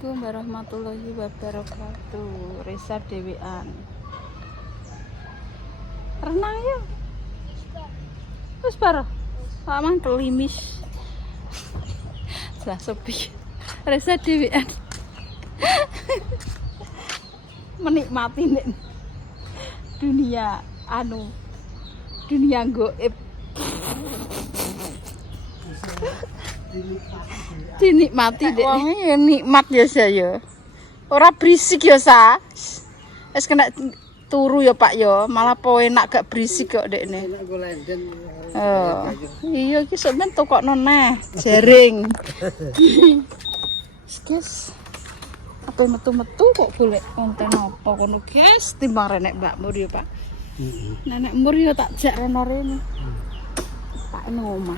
Assalamualaikum warahmatullahi wabarakatuh. Resa dewean. Renang ya. Terus baru. Amang kelimis. Lah sepi. Resa dewean. Menikmati nek dunia dunia goib. Dinikmati dek. Wonge nikmat ya saya. Ora berisik ya sa. Wis kena turu ya Pak ya, malah po enak gak berisik kok dekne. Oh. Iya iki sampean tokokno neh, jaring. Guys. Apa metu-metu kok golek konten apa kono guys, timbang renek Mbak Mur ya Pak. Nenek Mur ya tak jak rono rene. Pak omah.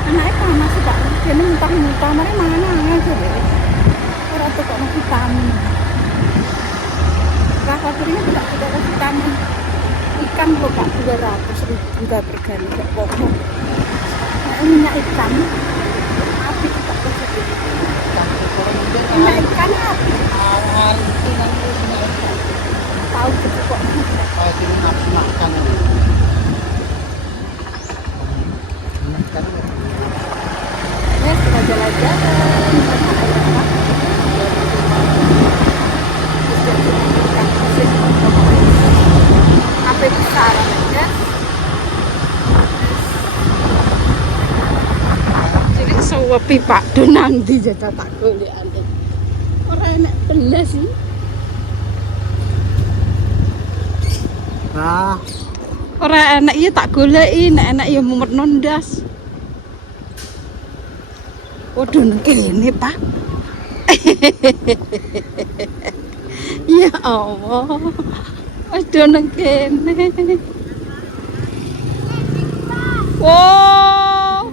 Anaknya panas sih Pak, dia muntah-muntah, mereka mangan aja deh. Orang tuh kok mau vitamin. Khawatirnya tidak ada vitamin. Ikan loh Pak, 200.000 udah bergani, gak apa-apa. Minyak ikan, api kita kasih. Minyak ikan api. Tahu gitu kok. Kayak ini nafsu makan ini. Ya, kita jalan-jalan. Apa besar ya? Jadi sewepi Pak donang di jatah tak golek ante. Ora enak belas sih. Nah, Ora enak iya tak goleki, nek enak ya mumet nondas. Waduh nang kene, Pak. Ya Allah. Waduh nang kene. Wow.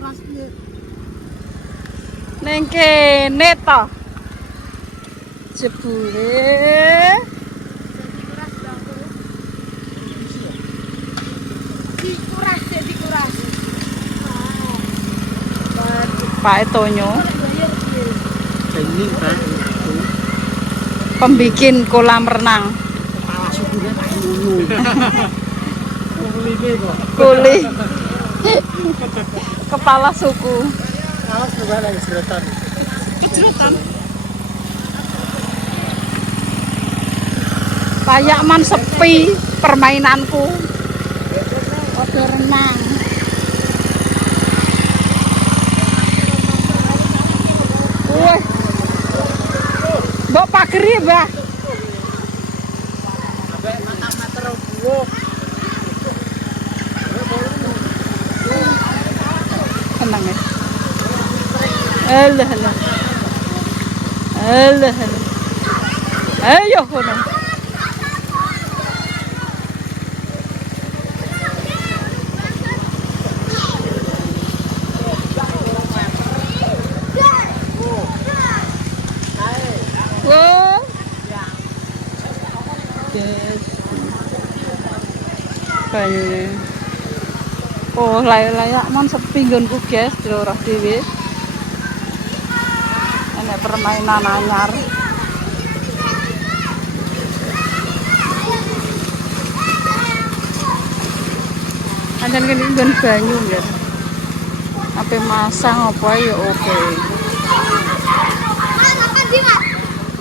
Nang kene to. Jebule. Dikuras. Pak Tonyo. ini Pak. Pembikin kolam renang. Kepala sukunya Pak Nunu. Kulinya kok. Kuli. Kepala suku. Alas juga lagi seretan. Kejrotan. Kayak man sepi permainanku. Ode renang. Wih. Mbok pageri, Mbah. Sampai mata-mata robo. Tenang ya. Alah. Ayo kono. Wow. Yes. Banyune. Oh, layak-layak mon sepi nggonku, guys, diloroh dhewe. Enak permainan anyar. Anjen kene nggon banyu ya. Ape masang apa ya oke.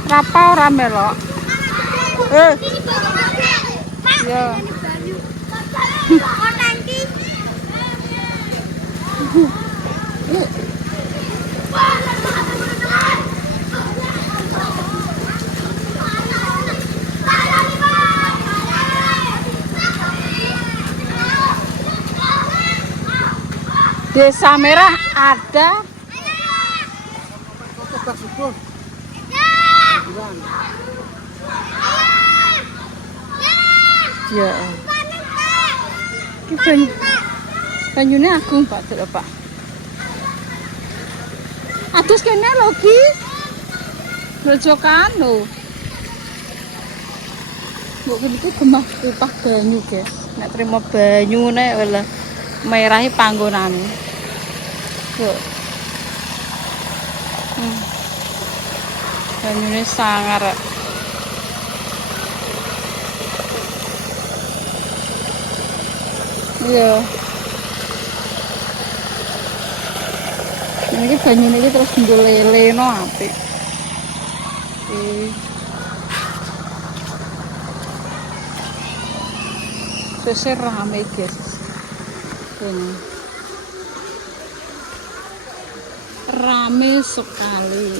Rapa ora melok. Ya. Desa Merah ada. Coba subuh. Ya. Ki banyune agung Pak, delok Pak. Atus kene lho Ki. Grojokan lho. Mbok kene iki gemah pipa banyu, guys. Nek trimo banyu nek wala merahi panggonane. Yo. Banyune sangar. Iya. Ini banyune iki terus nggo lele no apik. Sesir rame guys. Ini. Rame sekali.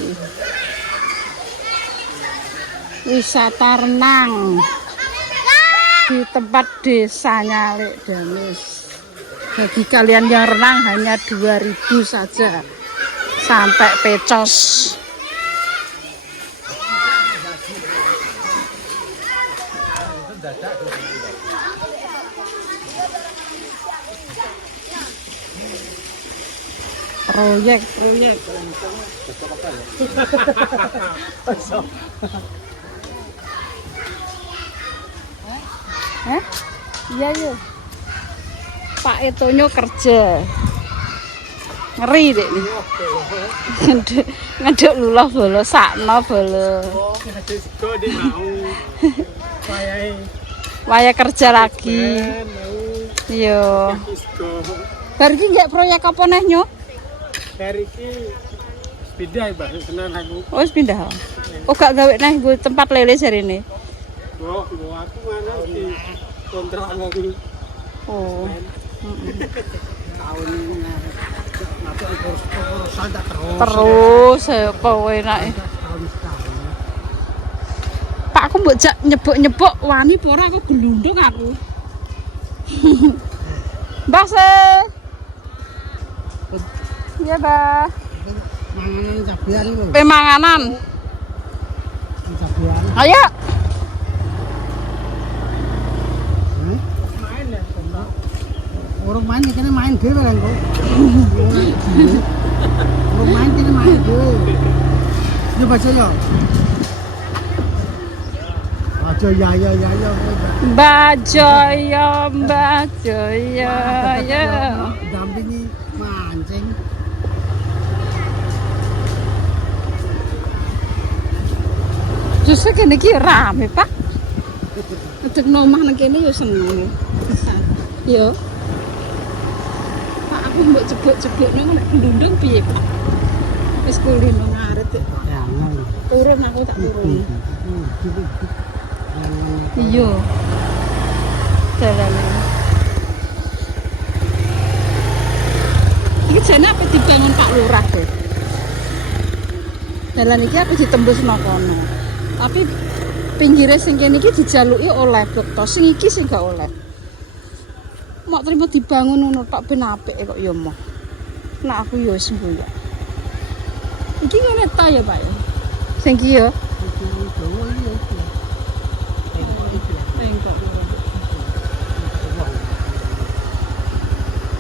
Wisata renang di tempat desanya Lek Damis. Bagi kalian yang renang hanya 2.000 saja sampai Pecos. Proyek. Iya ya. Pak Etonyo kerja. Ngeri dek nih. Ngeduk lulah bolo sakno bolo. Waya kerja lagi. Iya. Bar iki nggak proyek apa neh nyo? Dari iki pindah bahasa tenan aku. Oh, wis pindah. Oh, gak gawe neh nggo tempat lele jarine. Oh, aku mana di kontrak aku. Oh. Tahun ngapain urusan tak Terus apa enake? Pak aku mbok jak nyebok-nyebok wani apa ora aku gelundung aku. Mbah se. Iya, Mbah. manganan cabean lho. Pemanganan. Cabean. Ayo. Main ya, orang main kene main dhewe kan kok. Orang main kene main dhewe. Yo baca yo. Baca ya. Mbak Joyo ya. Dampingi mancing. Justru kene iki rame, Pak. Ngedek nomah nang kene yo seneng. Yo. Pak aku mbok jebuk-jebukno nek ndundung piye, Pak? Wis kulino ngaret. Jangan. Turun aku tak turun. Iya. Dalane. Iki jane apa dibangun Pak Lurah deh. Dalan iki apa ditembus nang kono. Tapi pinggire sing kene iki dijaluki oleh blok tos, sing iki sing gak oleh. Mok trimo dibangun ngono tok ben apik kok ya moh. Nek aku ya wis mbuyak. Iki ngene ta ya, Pak ya. Sing iki ya.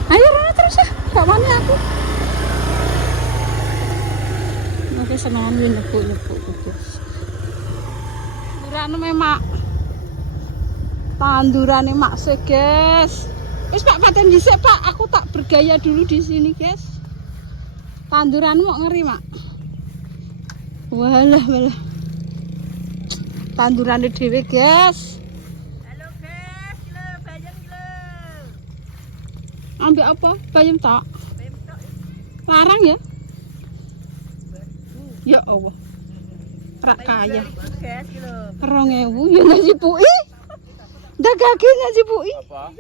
Ayo Rana terus ya, gak wani aku. Oke senengan nyebuk-nyebuk guys. Tanduran memang tandurane makse guys. Wis Pak paten dhisik Pak, aku tak bergaya dulu di sini guys. Tanduran mau ngeri Mak. Walah. Tandurane dhewe guys. Halo guys, lho bayam lho. Ambil apa? Bayam tak? Bayam tok. Larang ya? Ya Allah. Rak kaya. Guys lho. 2.000 ya nyipui. Dagage nyipui. Apa?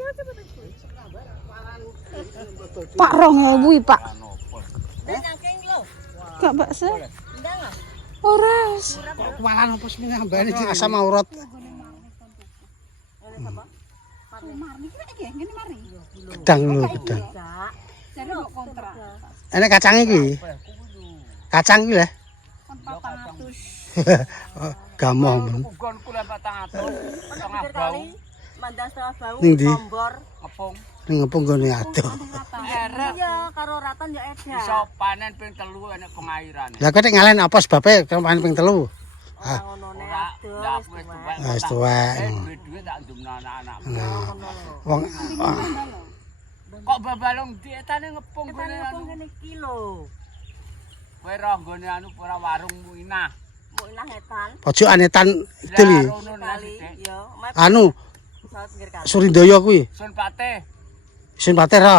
Pak 2.000 Pak. Dan angking lho. Gak bakso. Ndang ah. Ora. Kewalan apa sih ngambane iki asam aurat. Gedang lho, gedang. Enek kacang iki. Kacang iki lho. Gamoh men. Ugonku lek 400 setengah bau Mandas setengah bau, Ning ndi? Sombor. ngepung. Ning ngepung gone adoh. Eret Iya, karo ratan ya edan. iso panen ping 3 enek pengairan. Lah kok nek ngalen apa sebabe kemarin ping 3? Ora ngono nek Ora adoh. ndak wis wis tuwek. Wis tuwek. Duwe-duwe tak ndumno anak-anak. Wong Kok babalong dietane ngepung Kita gone ngepung anu. kene kilo. Kowe roh gone anu ora warung Muinah. Mbok inah ngetan. Pojokan etan itu lho. Kali yo, mek Anu pesawat pinggir kali. Surindaya kuwi. Sun Patih. Sun Patih ra.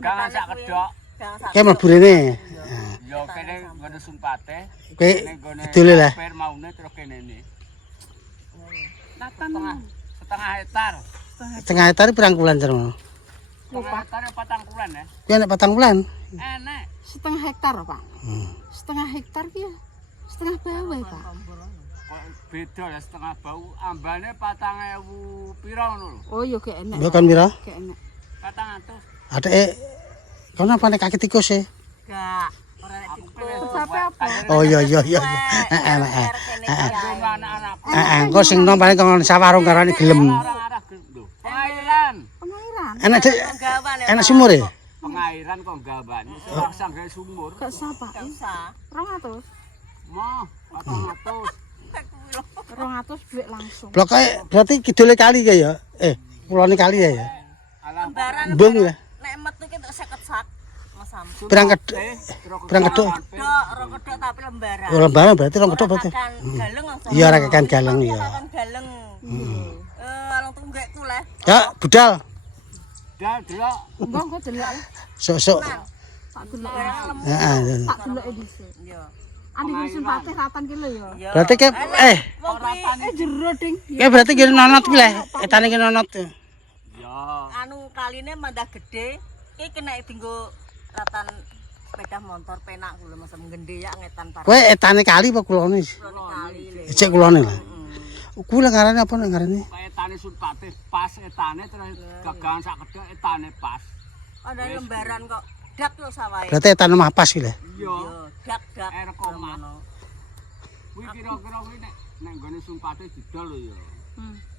Gang sak kedok. Jangan sak. Kae mlebu rene. Yo kene ngono Sun Patih. Kowe Ning gone idole lah. Per maune terus kene ne. Setengah hektar. Setengah hektar pirang bulan jar ngono. Setengah hektar 4 bulan ya. Kuwi nek 4 bulan. Enak. Setengah hektar, Pak. Setengah hektar ki ya. Setengah bawa, Pak. Kok beda ya setengah bau. Ambane 4.000 pira ngono lho. Oh, ya gak enak. Mbok kan pira? Gak enak. 400. Adeke kono apa nek kaki tikus e? Gak. Ora nek tikus. Sampai apa? Oh iya iya iya. Anak-anakku. Engko sing nom paling kon sawarung karane gelem. Orang arah lho. Pengairan. Pengairan. Enak Dik. Gawan ya. Enak sumur e? Pengairan kok gaban. Paksa gawe sumur. Gak sapa. Gak usah. 200. Moh, 400. 200 duit langsung. Bloke berarti kidule kali kae ya. Pulone kali ya. Alah Lembaran. Bung ya. Nek metu ki 50 sak. Mas Sam. Pirang kedok. Pirang kedok. Kedok, ora kedok tapi lembaran. Oh, lembaran berarti rong kedok berarti. Kan galeng langsung. Iya ora kakan galeng ya. Kan galeng. Alung tunggekku le. Ya, budal. Dah delok. Enggak kok delok. Sok-sok. Tak delok. Heeh. Tak delok dhisik. Yo. Andi musim patih ratan ki lho ya. Yo. Berarti ke Wong kuwi Jero ding. kayak berarti gini nonot kuwi leh. Etane ki nonot. Ya. anu kaline mandah gede iki kena dienggo ratan sepeda motor penak kulo masa gede ya ngetan Kowe etane kali apa kulone? kali le. Cek kulone lah. Kuwi lah ngarane apa nek ngarane? Kayak etane Sun Patih pas etane terus gagangan sak kedok etane pas. Ada lembaran kok dak lho sawahe. Berarti etan omah pas iki leh. Iya. Yo, dak R koma. Kuwi kira-kira kuwi nek nggone Sun Patih didol lho ya.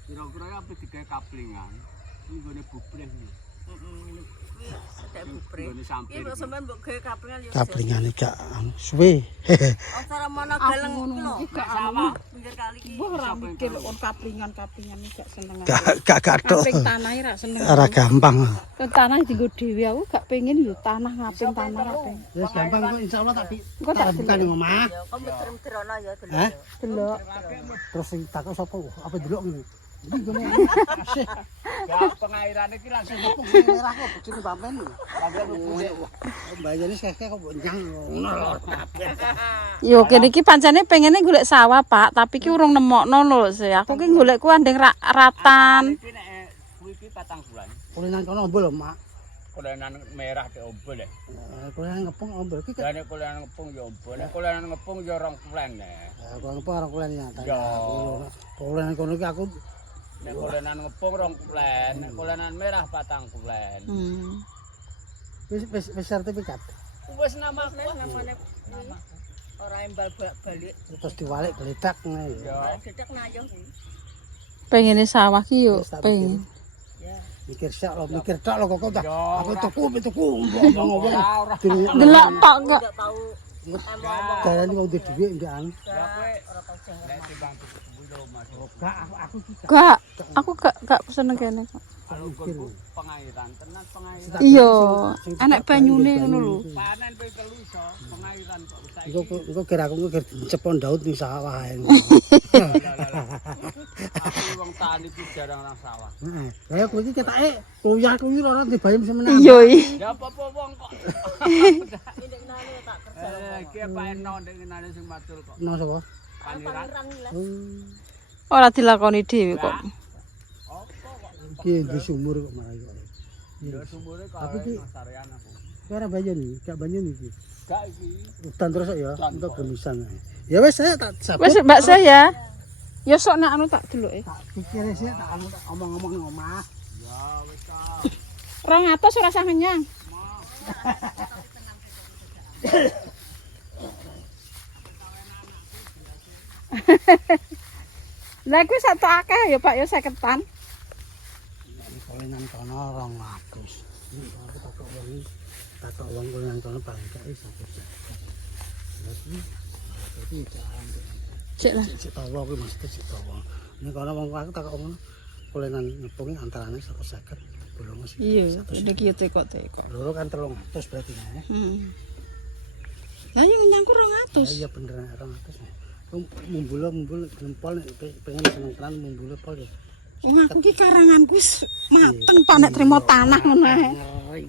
Kira-kira apa digawe kaplingan. Iki nggone bubreh iki. Heeh. Kuwi sedek bubre. Nggone samping. Iki kok sampean mbok gawe kaplingan yo. Kaplingane gak suwe. Cara mono galeng ngono lho. iki gak Sawah. Pinggir kali iki. Mbah ora mikir on kaplingan iki gak seneng. Gak tok. Kapling tanah ra seneng. Ora gampang. Kan tanah dienggo dhewe aku gak pengen yo tanah ngaping tanah ra pengen. Wis gampang kok insyaallah tapi Engko tak bukan ning omah. Yo, kok meter-meterono ya dulu. Hah? Delok. Terus sing takok sapa? Apa delok ngene? Iki gone. Ya pengairan iki langsung Merah kok bojone pampen. Bayane sekek kok nyang ngono lho. Yo kene iki pancene pengene golek sawah, Pak, tapi ki urung nemokno lho. Aku ki golek ku andeng ratan. iki nek kuwi iki 4 bulan. Kulinan kono ombol lho, Mak. Kulenan merah di ombol ya. Kulinan ngepung ombol iki. Ya nek kulenan ngepung ya ombol. Nek kulenan ngepung ya 2 bulan ya. Kulinan ngepung ora kulinan ya. Ya. Kulinan kono iki aku Nek kulenan ngepung 2 bulan, nek kulenan merah 4 bulan. wis sertifikat. Wis namaku. Namane ora embal balik. Terus diwalik gledak ngene. Ya. Dedek nayo. Pengene sawah ki yo pengen. Mikir sak lho, mikir tok lho kok tak. Ya, Aku tuku ngomong-ngomong. Ora. Delok tok kok. Enggak tahu Darani wong dhuwit ndak. Ya kowe nek timbang tuku lho Mas. Gak aku juga. Gak, aku gak seneng kene kok. Kalau gonku pengairan, tenan pengairan. Iya, enek banyune ngono lho. Panen pe telu iso, pengairan kok saiki. Engko kira aku cepon daud ning sawah ae. Aku wong tani iki jarang nang sawah. Heeh. Kaya kowe iki ketake kuyah-kuyah ora dibayam semenang. Iya. Ya apa-apa wong kok. indek nane tak kerja. Iki apa eno nek ngenane sing matul kok. No sapa? Paniran. Ora dilakoni dhewe kok. Iki di sumur kok malah kok. Ya sumure kok Tapi iki- Mas Aryan aku. Ora banyu nih, gak banyu nih iki. Gak iki. Udan terus kok ya, Udan untuk kok. gelusan. Ya wis saya tak sabut. Wis Mbak saya. Ya sok nek anu tak deloke. Tak pikir sih tak anu tak omong-omong nang omah. Ya wis ta. 200 ora sah ngenyang. Lah kuwi sak tok akeh ya Pak ya 50-an. Kulinan kono 200. Ini aku takok wong kulinan kono paling gak iso. Tapi jangan. Cek lah. Cek tawa kuwi mesti cek tawa. Nek kono wong aku takok ngono. Kulinan ngepungi antarane 150 bolong sih. Iya, iki yo tekok-tekok. Loro kan 300 berarti ya. Lah yang nyangku 200. Iya bener 200. mumbul jempol pengen seneng tenan mumbul pol ya. Wong aku ki karanganku mateng Pak nek trimo tanah ngono ae.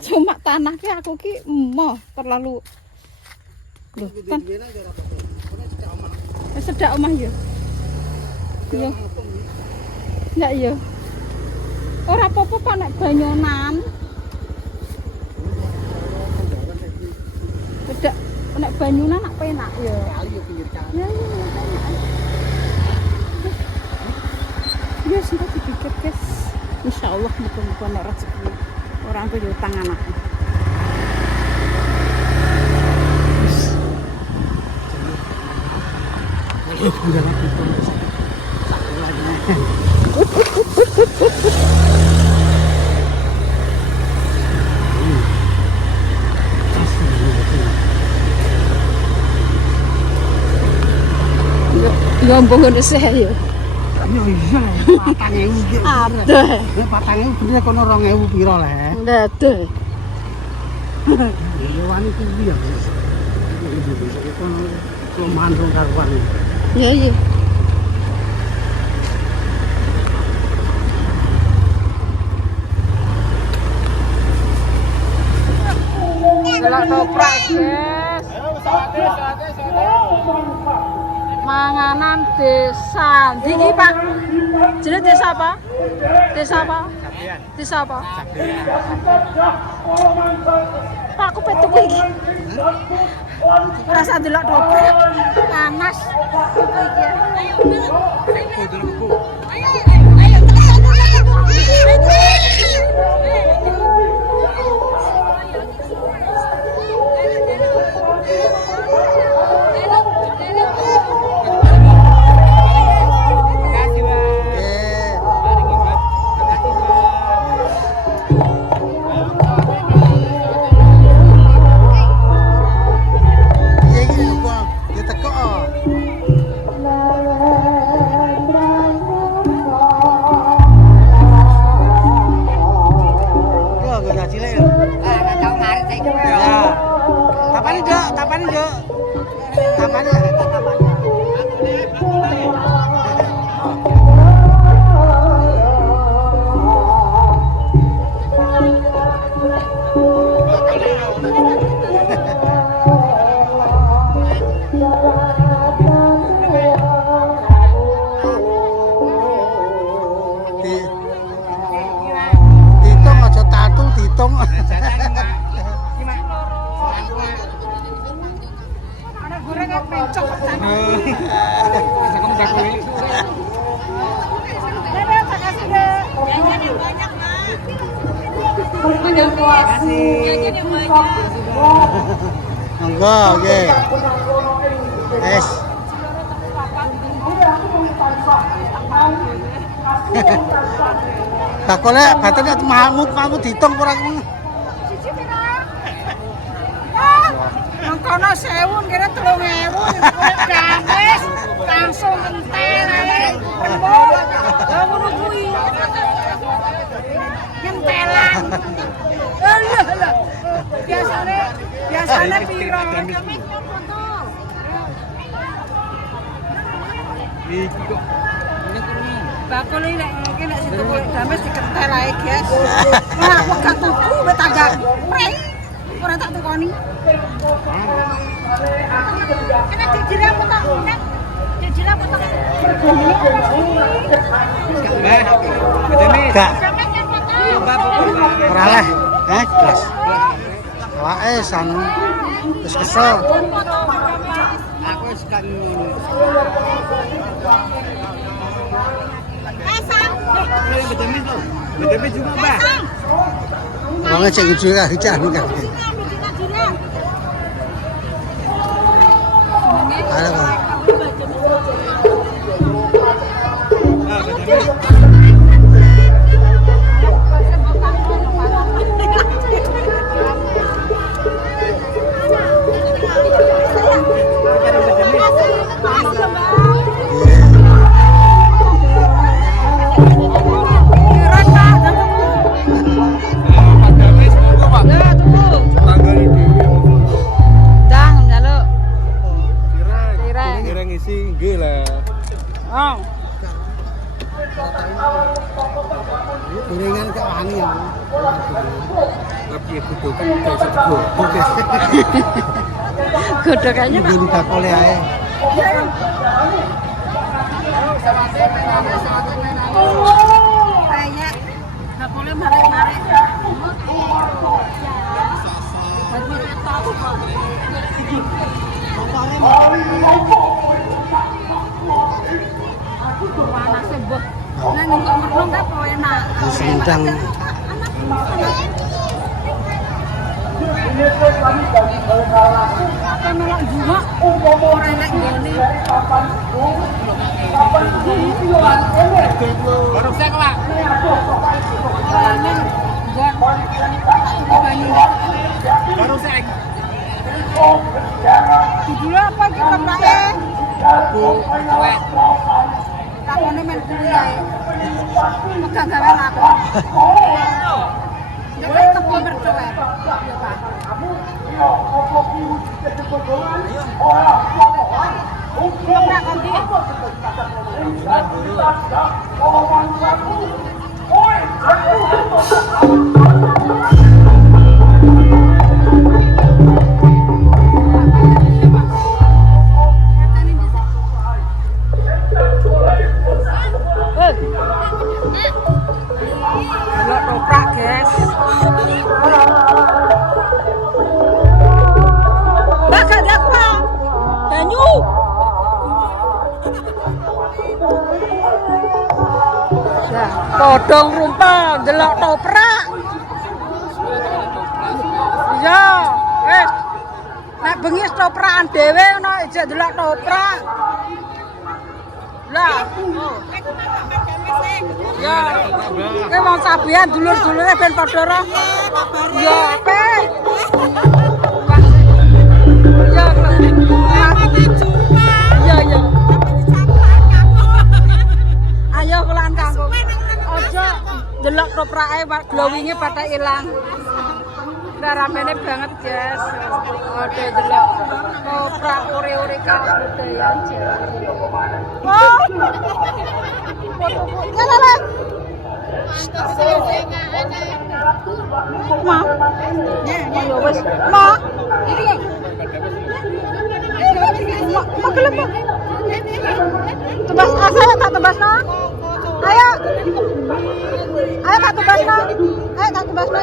Cuma tanah ki aku ki emoh terlalu. Loh, kan sedak omah ya. Iya. Enggak ya. Ora apa-apa Pak nek banyonan. Sedak nek banyunan nak penak ya. Kali ya pinggir kali. Ya ya penak. Ya sudah dipikir guys. Insyaallah muga-muga nek rezeki orang ku yo utang anak. Udah lagi tuh. Satu lagi. Yo mbok ngono sih ya. Yo iya, 4.000 iki. Aduh. Nek 4.000 bener kono 2.000 piro le. Aduh. Iya wani kuwi ya. Iki kono mandung karuan. Ya iya. Delok toprak, guys. Manganan desa. Iki, Pak. Jenenge desa apa? Desa apa? Desa apa? Pak, aku petuk iki. Rasa delok toprak. Panas. Ditung aja tatung ditung. Ana goreng pencok. Monggo nggih. Wes. Bakole batene mamut ditung ora ngono. Nang kono 1.000 kira 3.000 kulit gamis langsung entel ae. Lha ngono kuwi. Nyentelan. Alah. Biasane piro? Iki kok Bakul ini nek situ kulit gamis dikentel ae, guys. Wah, kok gak tuku wis tangga. Ora tak tukoni. Kena jijire apa to? Jijire apa to? Gak. Ora leh. Jelas. Awake san wis kesel. aku wis kan ngono. Bedemis juga, Mbak. Wong cek ngejue kahican kan. Ada Pak. ngisi nggih lah. Oh. Gorengan gak wangi ya. Tapi kudu kan kayak sego. Godokannya Pak. Ini bakole ae. Kayak enggak boleh marek-marek. Panasnya boh. Nah, nunggu-nunggu enggak kok enak. Sendang. Apa melok juga ora enak ngene. Baru saya kelak. Baru saya. Judulnya apa kita pakai? Cuek. Takone men kuwi ae. Megang gawe lakon. Jadi tepung bercuek. Ya Pak. Ora kondi. Delok toprak, guys. Mbak gak ada apa? Banyu. Ya, todong rumpel delok toprak. Iya, wis. Nek bengi toprakan dhewe ngono ijek delok toprak. Lah. Ya, kowe wong sabian dulur-dulure ben padha roh. Ya, ape. Ya, ya, ya. Ayo kelan kangkung. Aja delok toprake glowinge patek ilang. Ramene banget, Jas. Ode delok toprak ore-ore kabudaya Jas. Oh. Ya lah. Ma. Ya wis. Ma. Ma kelep. Tebas saya tak tebasno. Ayo. Ayo tak tebasno. Ayo tak tebasno.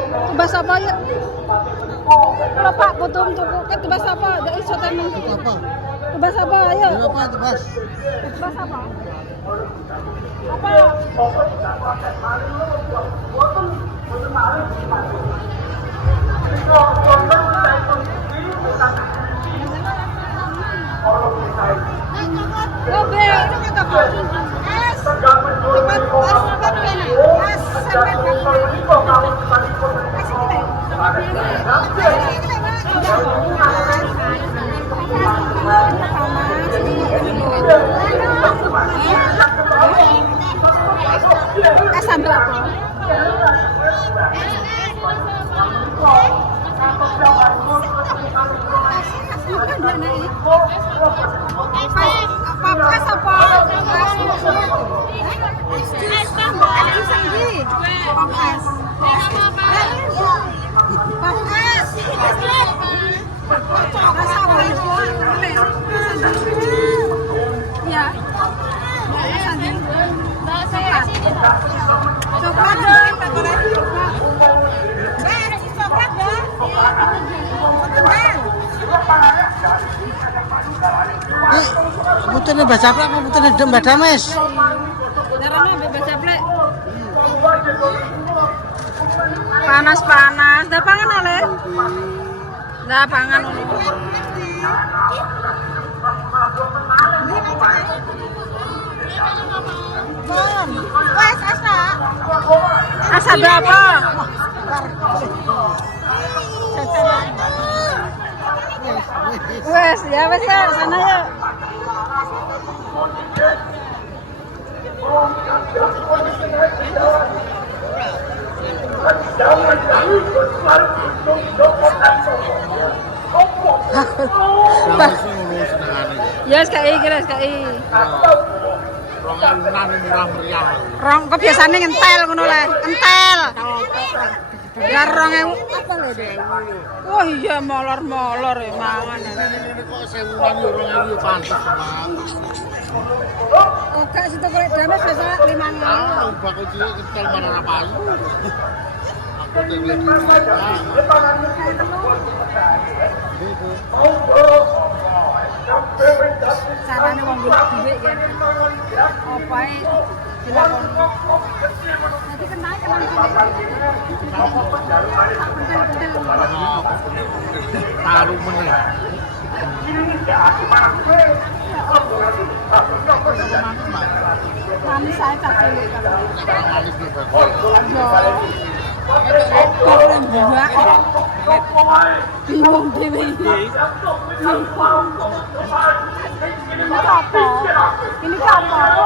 Tebas apa ya? Kalau Pak butuh cukup kan tebas apa? Gak iso temen. Apa? Tebas apa? Ayo. Apa tebas? Tebas apa? Apa? Gobe, itu kata Pak. Es. Tempat es apa tuh enak? Es sampai es sambal apa? Putune baca apa putune Mbak Dames? Darahnya bebas jablek. Panas-panas, dah pangan ale. Dah pangan ulu. Wes asa. Asa berapa? Wes ya wes ya sana ya. Ya SKI kira SKI. Rongan murah meriah. Rong kok biasane ngentel ngono le, entel. Ya 2000 apa lho, Dek? Oh iya molor-molor ya mangan. Ini kok 1000 euro 2000 pantes, Bang. Oh gak situ kok dene biasa 5.000. Ah, bakal cilik kental mana apa ayu. Aku tinggal Carane wong golek dhuwit ya. Opae dilakoni. Nanti kenal taruh meneh. Manis saya tak cilik kalau. Manis gitu. Kalau buah. Bingung dhewe iki. Ini apa? Ini apa?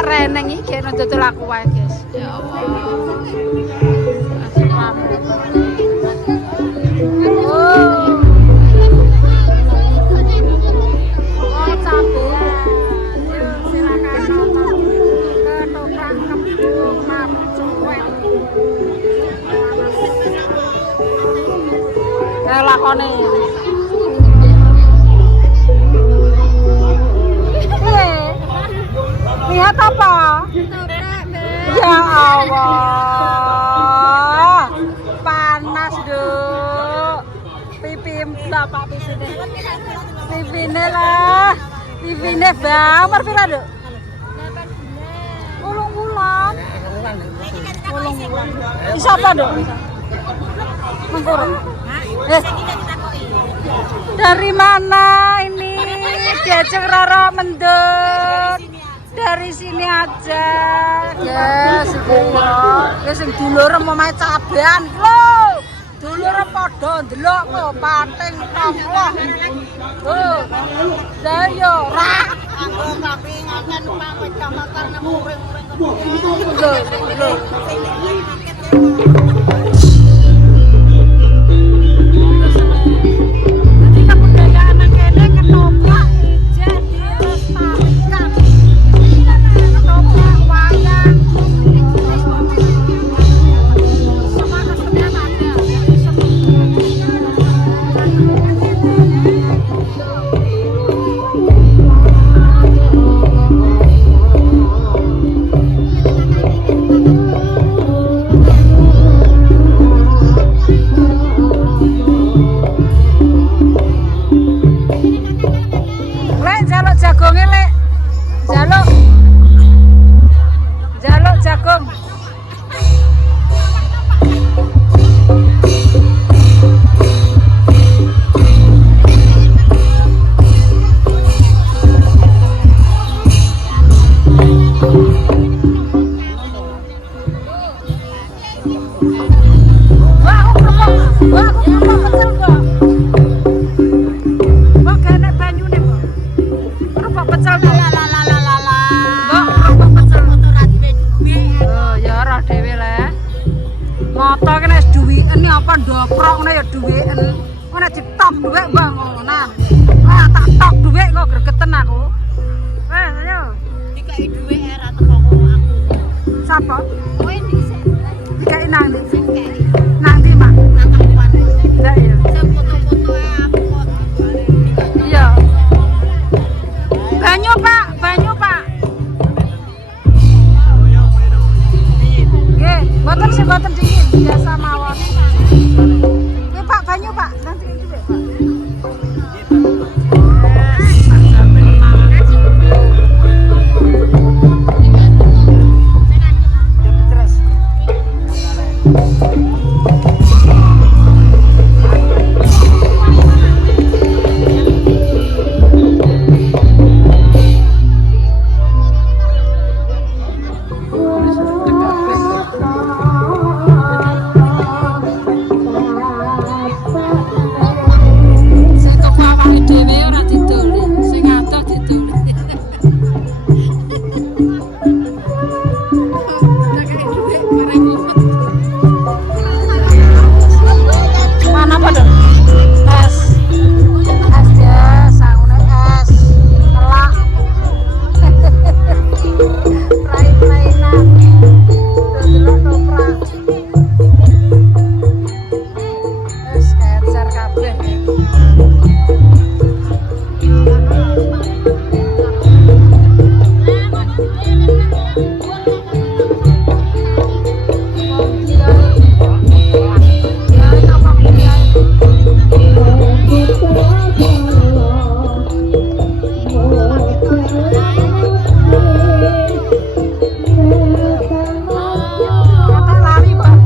Reneng iki nek dodol aku wae, guys. Ya Allah. Oh, sampean. Silakan nonton ketoprak kembung cuwek. Kayak lakone. Lihat apa? Ya Allah, panas duk. Pipi bapak pisine. Pipine lah, pipine bang. Berpira duk? 8 bulan. 8 bulan. Siapa duk? Mengkur. Dari mana ini? Diajak Rara mendut. Dari sini aja, guys. Guys, sing dulur omahe cabean lho. Dulur padha ndelok kok pating tomploh. Tuh. Lah yo ra. Aku tapi ngaten Pak Kecamatan muring-muring. Lho. Jadi kebudayaan nang kene ketoprak ijek dilestarikan. Lek jaluk jagonge lek. Jaluk jagung. Wah, aku kerupuk pecel kok. Kok gak enak banyune, Mbok? Kerupuk pecel kok. Mbok, kerupuk pecel. Oh, ya ora dhewe le. Moto ki nek duweken apa ndoprok ngene ya duweken. Kok nek ditok dhuwit Bang ngono. Ah, tak tok dhuwit kok gregeten aku. Wes, ayo. Dikai dhuwit era teko aku. Sapa? Kowe dhisik. Dikai nang ndi? Kayak Nang ndi, Mak? nang kabupaten. Ndak ya. Foto-foto aku kok. Iya. Banyu, Pak. Banyu, Pak. Nggih, mboten sing mboten dingin, biasa mawon. Nggih, Pak, banyu, Pak. Nanti dhuwit, Pak. Sing toko awake dhewe ora didoli, sing adoh didoli. Mana pada? Es. Es ya, saune es. Telak. Rai-rainan. Delok toprak. Es kecer kabeh. Lari, Pak.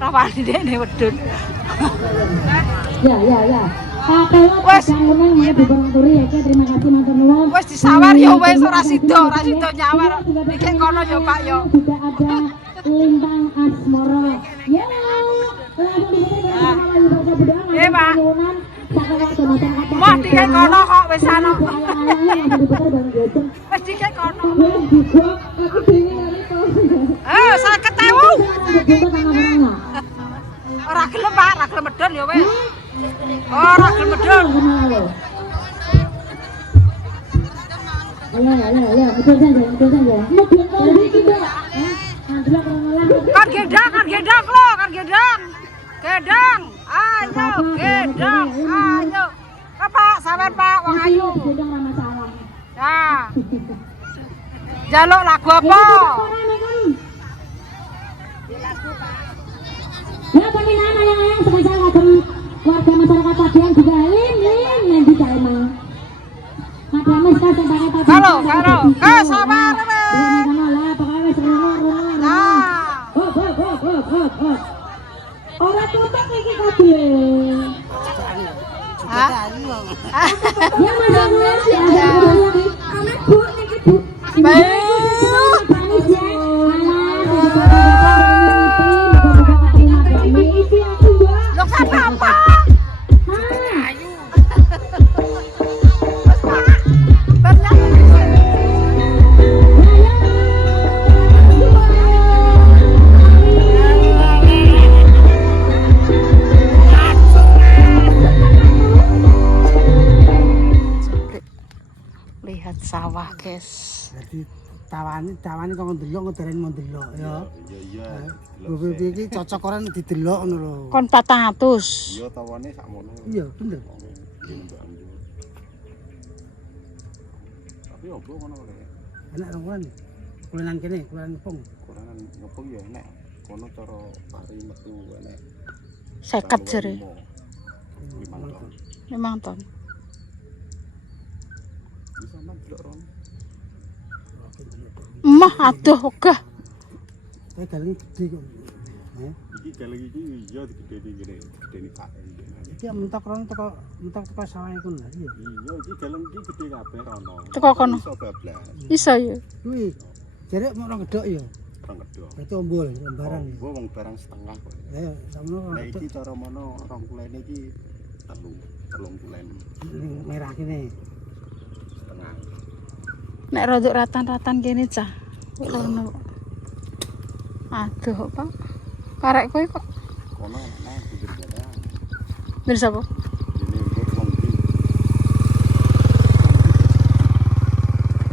Rawani dene wedhus. Ya. Wes terima kasih matur nuwun. Wis disawar ya wis ora sida nyawar. Iki kono ya Pak ya. Juga ada Lintang Asmoro. Ya. Eh, Pak. Wah, dikek kono kok wis ana. Wis dikek kono. Eh, 50.000. Ora gelem, Pak, ora gelem medhun ya wis. Ora gelem medhun. Ya, betul saja. Jadi kita Kan gedang lo, kan gedang. Gedang. Ayo, gedang. Ayo. Pak, sabar Pak, wong ayu. gedang ramah salam. Ya. Jaluk lagu apa? Ya pengen ayang-ayang sekarang ngagem warga masyarakat Padean juga lin di emang. Madames ka sing pakai tadi. Halo. Sabar weh. Lah pokoke wis rungu. Nah. Ora tutup iki kabeh. Hah? Ya Mas Anwar sih ada lagi. Anak Bu niki Bu. Baik. Panis ya. Lo apa? guys. Jadi tawani kok ndelok ngedarani mau ndelok ya. Iya. Gue iki cocok ora didelok ngono lho. Kon 400. Iya tawane sakmono. Iya, bener. Ini Mbak Andu. Tapi opo ngono lho. Enak rong kulinan kene, kulinan pung. Koranan ngepung ya enak. Kono cara pari metu enak. 50 jere. 5 ton. 5 ton. Bisa nang delok ron. Mah aduh ogah. Kayak galeng gede kok. Iki galeng iki iya digedeni ngene, digedeni Pak. Iki mentok rono teko sawah iku lho. Iya. Iya iki galeng iki gede kabeh rono. Teko kono. Iso bablas. Iso ya. Kuwi jare mau ora gedok ya. Orang gedho. Berarti ombol lembaran. Gua wong barang setengah kok. Ayo, samono Nah ora iki gedok. cara mono 2 kulen iki telung kulen Ini merah kene. setengah. Nek rodok ratan-ratan kene cah. Kok rono. Aduh, Pak. Karek kowe kok. Kono enak pinggir jalan. Dari sapa? Ini untuk wong iki.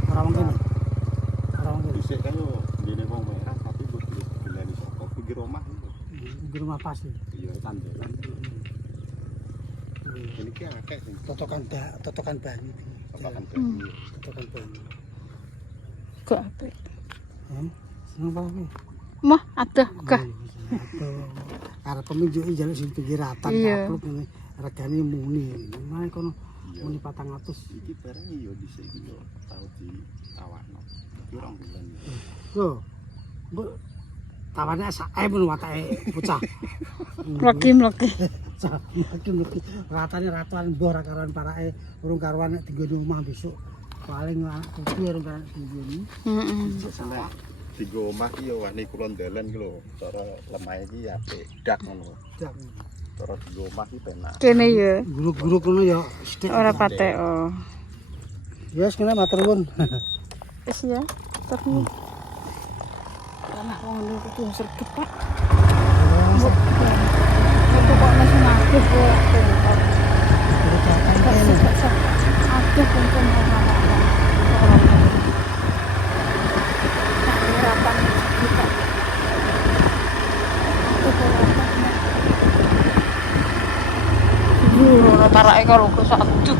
Ora mungkin. Ora mungkin. Dhisik kan yo ngene wong merah tapi gue dilani saka pinggir omah. Di rumah pas ya. Iya tandelan. Ini ki akeh sing Totokan banyu. totokan Totokan banyu. Gak apik. Seneng apa iki? Mah aduh ogah. Arep peminjuk njaluk sing pinggir ratan Iya. kapluk ngene. Regane muni. Mane kono muni 400. iki barang yo dhisik iki yo tau ditawakno. Iki 2 bulan. Lho. Mbok tawane sae mun watake bocah. Mleki-mleki. Mleki ratane ratuan mbah ora karuan parake urung karuan nek dienggo omah besok. Paling kudu urung karuan dienggo. Heeh. Sampai digo omah ki yo wani kulon dalan ki lho. Cara lemah iki apik dak ngono. Jak. Cara digo omah ki penak. Kene ya. Guru-guru kono ya sithik. Ora patek oh. Ya wis kene matur nuwun. Wis ya. Terus. Anak wong niku kudu sregep, Pak. Itu kok masih nagih kok. Aduh kuncen orang. Harapan kita. Ora parake karo satu.